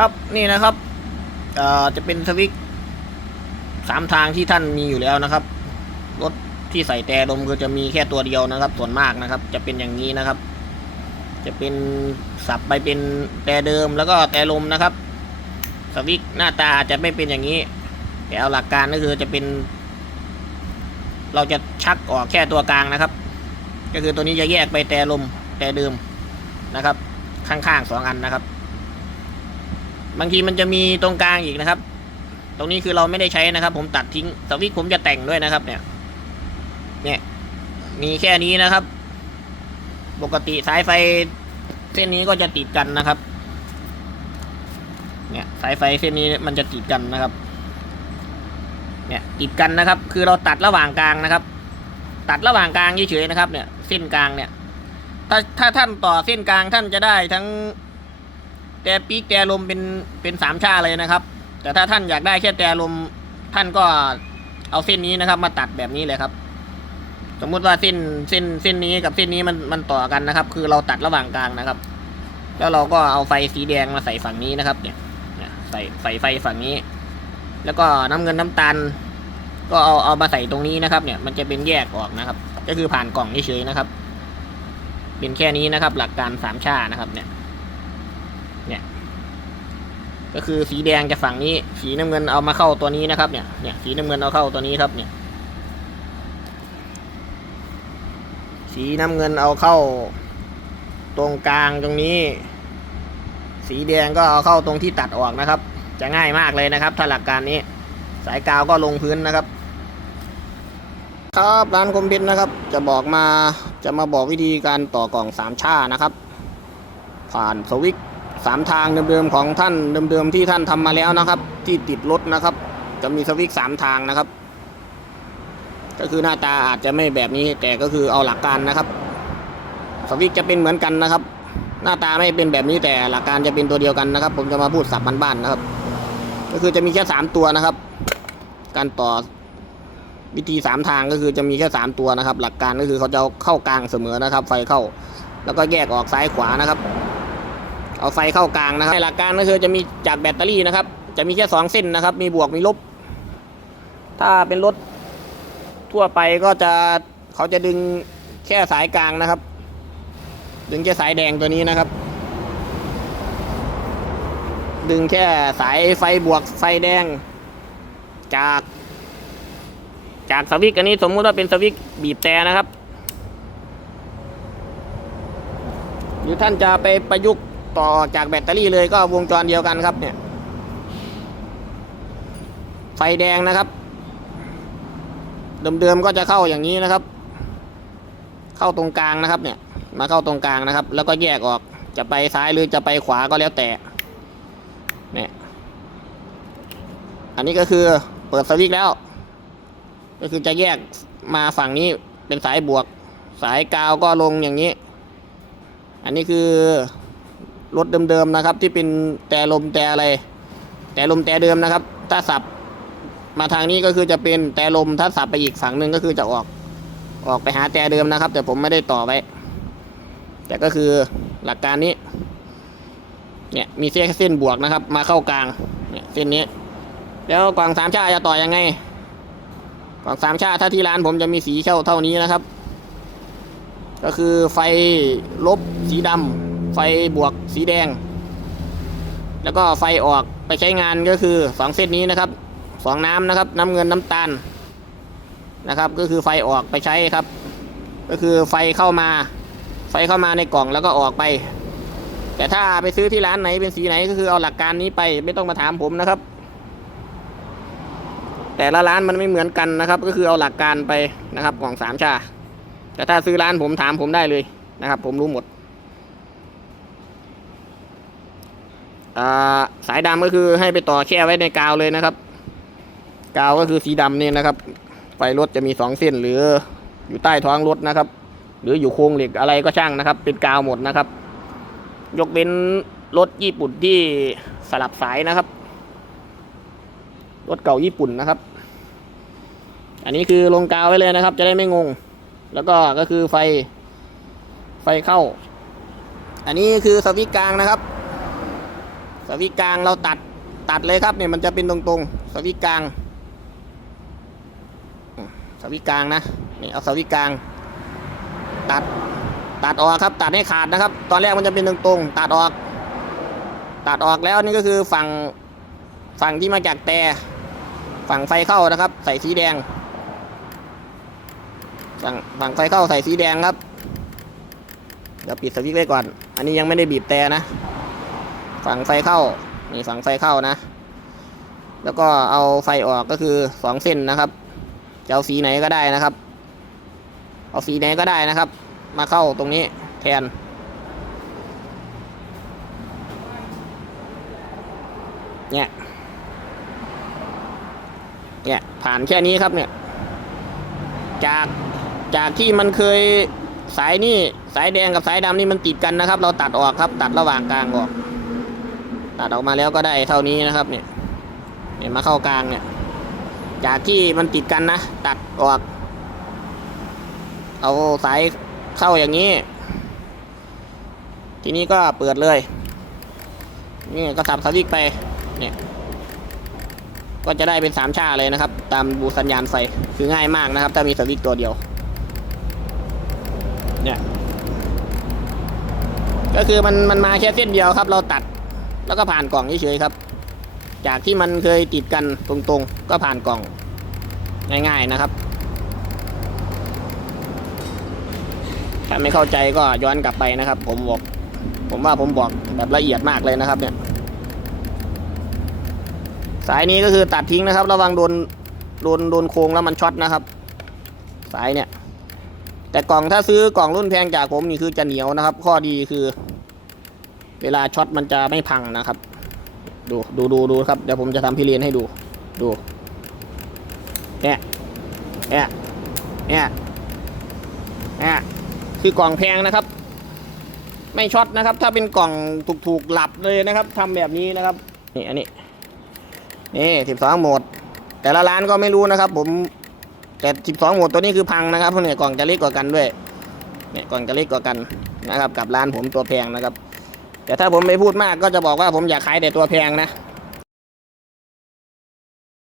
ครับนี่นะครับจะเป็นสวิตช์สามทางที่ท่านมีอยู่แล้วนะครับ รถที่ใส่แต่ลมก็จะมีแค่ตัวเดียวนะครับ ส่วนมากนะครับ จะเป็นอย่างนี้นะครับ จะเป็นสับไปเป็นแต่เดิมแล้วก็แต่ลมนะครับ สวิตช์หน้าตาจจะไม่เป็นอย่างนี้ แต่เอาหลักการก็คือจะเป็น เราจะชักออกแค่ตัวกลางนะครับ ก็คือตัวนี้จะแยกไปแต่ลมแต่เดิมนะครับ ข้างๆสองอันนะครับ บางทีมันจะมีตรงกลางอีกนะครับ ตรงนี้คือเราไม่ได้ใช้นะครับ ผมตัดทิ้งสวิตผมจะแต่งด้วยนะครับ เนี่ย เนี่ย มีแค่นี้นะครับ ปกติสายไฟเส้นนี้ก็จะติดกันนะครับ เนี่ยสายไฟเส้นนี้มันจะติดกันนะครับ เนี่ยติดกันนะครับ คือเราตัดระหว่างกลางนะครับ ตัดระหว่างกลางเฉยๆนะครับ เนี่ย เส้นกลางเนี่ย ถ้าถ้าท่านต่อเส้นกลางท่านจะได้ทั้ง แต่ปีกแต่ลมเป็นเป็นสามชาเลยนะครับ แต่ถ้าท่านอยากได้แค่แต่ลมท่านก็เอาเส้นนี้นะครับ มาตัดแบบนี้เลยครับ สมมุติว่าเส้นเส้นเส้นนี้กับเส้นนี้มันมันต่อกันนะครับ คือเราตัดระหว่างกลางนะครับ แล้วเราก็เอาไฟสีแดงมาใส่ฝั่งนี้นะครับ เนี่ยใส่ใส่ไฟฝั่งนี้ แล้วก็น้ำเงินน้ำตาลก็เอาเอามาใส่ตรงนี้นะครับ เนี่ย มันจะเป็นแยกออกนะครับ ก็คือผ่านกล่องเฉยๆนะครับ เป็นแค่นี้นะครับ หลักการสามชานะครับเนี่ย ก็คือสีแดงจะฝั่งนี้ สีน้ำเงินเอามาเข้าตัวนี้นะครับเนี่ยเนี่ยสีน้ำเงินเอาเข้าตัวนี้ครับเนี่ย สีน้ำเงินเอาเข้า ตรงกลางตรงนี้ สีแดงก็เอาเข้าตรงที่ตัดออกนะครับ จะง่ายมากเลยนะครับ ถ้าหลักการนี้ สายกาวก็ลงพื้นนะครับ ครับร้านคมเพชรนะครับ จะบอกมาจะมาบอกวิธีการต่อกล่องสามชานะครับ ผ่านสวิตช์ สามทางเดิมๆของท่านเดิมๆที่ท่านทำมาแล้วนะครับ ที่ติดรถนะครับ จะมีสวิตช์สามทางนะครับ ก็คือหน้าตาอาจจะไม่แบบนี้แต่ก็คือเอาหลักการนะครับ สวิตช์จะเป็นเหมือนกันนะครับ หน้าตาไม่เป็นแบบนี้แต่หลักการจะเป็นตัวเดียวกันนะครับ ผมจะมาพูดสับบ้านๆนะครับ ก็คือจะมีแค่สามตัวนะครับ การต่อวิธีสามทางก็คือจะมีแค่สามตัวนะครับ หลักการก็คือเขาจะเข้ากลางเสมอนะครับ ไฟเข้า แล้วก็แยกออกซ้ายขวานะครับ เอาไฟเข้ากลางนะครับหลักการก็คือจะมีจากแบตเตอรี่นะครับ จะมีแค่สองเส้นนะครับ มีบวกมีลบ ถ้าเป็นรถทั่วไปก็จะเขาจะดึงแค่สายกลางนะครับ ดึงแค่สายแดงตัวนี้นะครับ ดึงแค่สายไฟบวกไฟแดง จาก จากสวิตช์อันนี้สมมุติว่าเป็นสวิตช์บีบแต่นะครับหรือท่านจะไปประยุกต์ ต่อจากแบตเตอรี่เลยก็วงจรเดียวกันครับเนี่ยไฟแดงนะครับ เดิมๆก็จะเข้าอย่างนี้นะครับ เข้าตรงกลางนะครับเนี่ยมาเข้าตรงกลางนะครับ แล้วก็แยกออกจะไปซ้ายหรือจะไปขวาก็แล้วแต่เนี่ยอันนี้ก็คือเปิดสวิตช์แล้ว ก็คือจะแยกมาฝั่งนี้เป็นสายบวก สายกาวก็ลงอย่างนี้ อันนี้คือ รถเดิมๆนะครับ ที่เป็นแต่ลมแต่อะไร แต่ลมแต่เดิมนะครับ ถ้าสับมาทางนี้ก็คือจะเป็นแต่ลมถ้าสับไปอีกฝั่งหนึ่งก็คือจะออกออกไปหาแต่เดิมนะครับ แต่ผมไม่ได้ต่อไว้แต่ก็คือหลักการนี้ เนี่ยมีเส้นเส้นบวกนะครับ มาเข้ากลางเนี่ยเส้นนี้ แล้วกล่องสามชาจะต่อยังไงกล่องสามชาถ้าที่ร้านผมจะมีสีเช่าเท่านี้นะครับ ก็คือไฟลบสีดำ ไฟบวกสีแดง แล้วก็ไฟออกไปใช้งานก็คือสองเส้นนี้นะครับสองน้ำนะครับ น้ำเงินน้ำตาลนะครับ ก็คือไฟออกไปใช้ครับ ก็คือไฟเข้ามา ไฟเข้ามาในกล่องแล้วก็ออกไป แต่ถ้าไปซื้อที่ร้านไหนเป็นสีไหนก็คือเอาหลักการนี้ไปไม่ต้องมาถามผมนะครับ แต่ละร้านมันไม่เหมือนกันนะครับ ก็คือเอาหลักการไปนะครับกล่องสามชาแต่ถ้าซื้อร้านผมถามผมได้เลยนะครับ ผมรู้หมดอ่า สายดำก็คือให้ไปต่อแช่ไว้ในกาวเลยนะครับ กาวก็คือสีดำนี่นะครับ ไฟรถจะมีสองเส้นหรืออยู่ใต้ท้องรถนะครับ หรืออยู่โครงเหล็กอะไรก็ช่างนะครับ เป็นกาวหมดนะครับ ยกเว้นรถญี่ปุ่นที่สลับสายนะครับ รถเก่าญี่ปุ่นนะครับ อันนี้คือลงกาวไว้เลยนะครับ จะได้ไม่งง แล้วก็ก็คือไฟไฟเข้า อันนี้คือสวิตช์กลางนะครับ สวิกลางเราตัดตัดเลยครับเนี่ยมันจะเป็นตรงๆ สวิกลาง สวิกลางนะนี่เอาสวิกลาง ตัดตัดออกครับ ตัดให้ขาดนะครับ ตอนแรกมันจะเป็นตรงๆ ตัดออก ตัดออกแล้วนี่ก็คือฝั่งฝั่งที่มาจากแต่ฝั่งไฟเข้านะครับ ใส่สีแดง ฝั่งฝั่งไฟเข้าใส่สีแดงครับ เดี๋ยวปิดสวิตช์ไว้ก่อน อันนี้ยังไม่ได้บีบแต่นะ ฝังไฟเข้านี่ฝังไฟเข้านะ แล้วก็เอาไฟออกก็คือสองเส้นนะครับจะเอาสีไหนก็ได้นะครับ เอาสีไหนก็ได้นะครับ มาเข้าตรงนี้แทน เนี่ย เนี่ยผ่านแค่นี้ครับเนี่ย จากจากที่มันเคยสายนี่สายแดงกับสายดำนี่มันติดกันนะครับ เราตัดออกครับ ตัดระหว่างกลางออก ตัดออกมาแล้วก็ได้เท่านี้นะครับเนี่ยเนี่ยมาเข้ากลางเนี่ย จากที่มันติดกันนะ ตัดออก เอาสายเข้าอย่างนี้ ทีนี้ก็เปิดเลย นี่ก็สับสวิตช์ไปเนี่ยก็จะได้เป็นสามชาเลยนะครับ ตามบูสัญญาณไฟคือง่ายมากนะครับ ถ้ามีสวิตตัวเดียว เนี่ย ก็คือมันมันมาแค่เส้นเดียวครับ เราตัด แล้วก็ผ่านกล่องเฉยๆครับ จากที่มันเคยติดกันตรงๆ ก็ผ่านกล่องง่ายๆนะครับ ถ้าไม่เข้าใจก็ย้อนกลับไปนะครับ ผมบอก ผมว่าผมบอกแบบละเอียดมากเลยนะครับ เนี่ย สายนี้ก็คือตัดทิ้งนะครับ ระวังโดนโดนโดนโค้งแล้วมันช็อตนะครับ สายเนี่ย แต่กล่องถ้าซื้อกล่องรุ่นแพงจากผมนี่คือจะเหนียวนะครับ ข้อดีคือ เวลาช็อตมันจะไม่พังนะครับ ดูดูดูดูครับเดี๋ยวผมจะทำพิเรียนให้ดูดูเนี่ยเนี่ยเนี่ยเนี่ยคือกล่องแพงนะครับ ไม่ช็อตนะครับ ถ้าเป็นกล่องถูกๆหลับเลยนะครับทำแบบนี้นะครับนี่อันนี้นี่สิบสองโหมด แต่ละร้านก็ไม่รู้นะครับ ผมแต่สิบสองโหมดตัวนี้คือพังนะครับเพราะเนี่ยกล่องจะเล็กกว่ากันด้วยเนี่ยกล่องจะเล็กกว่ากันนะครับ กับร้านผมตัวแพงนะครับ แต่ถ้าผมไม่พูดมากก็จะบอกว่าผมอยากขายแต่ตัวแพงนะ